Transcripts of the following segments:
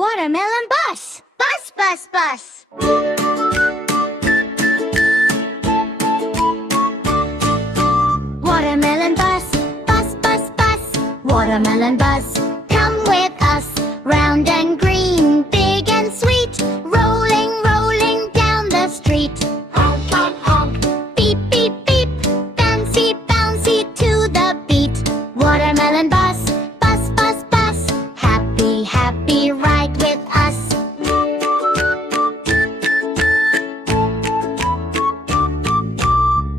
Watermelon bus. Bus, bus, bus. Watermelon bus. Bus, bus, bus. Watermelon bus. Come with us. Round and green, big and sweet. Rolling, rolling down the street. Honk, honk, honk. Beep, beep, beep. Bouncy, bouncy to the beat. Watermelon bus. Bus, bus, bus. Happy, happy ride with us.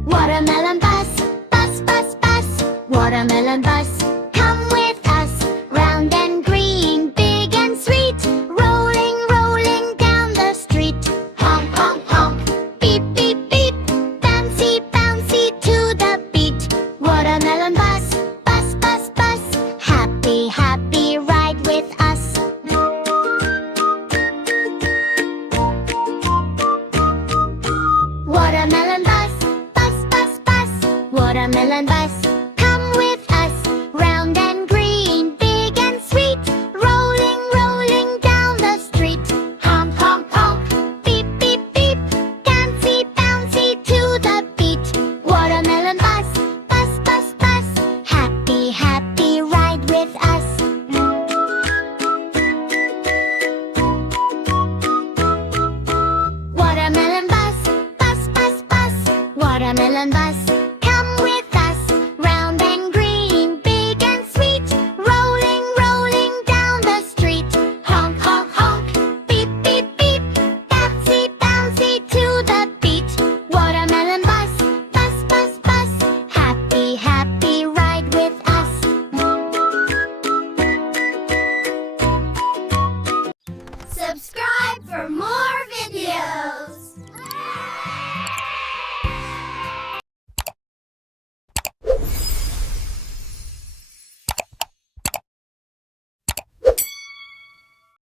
Watermelon bus. Bus, bus, bus. Watermelon bus. Come with us. Round and green, big and sweet. Rolling, rolling down the street. Honk, honk, honk. Beep, beep, beep. Bouncy, bouncy to the beat. Watermelon bus. Bus, bus, bus. Happy, happy ride with us. Watermelon bus. Bus, bus, bus. Watermelon bus. Come with us. Round and green, big and sweet. Rolling, rolling down the street. Honk, honk, honk. Beep, beep, beep. Bouncy, bouncy to the beat. Watermelon bus. Bus, bus, bus. Happy, happy ride with us. Watermelon bus. Bus, bus, bus. Watermelon bus.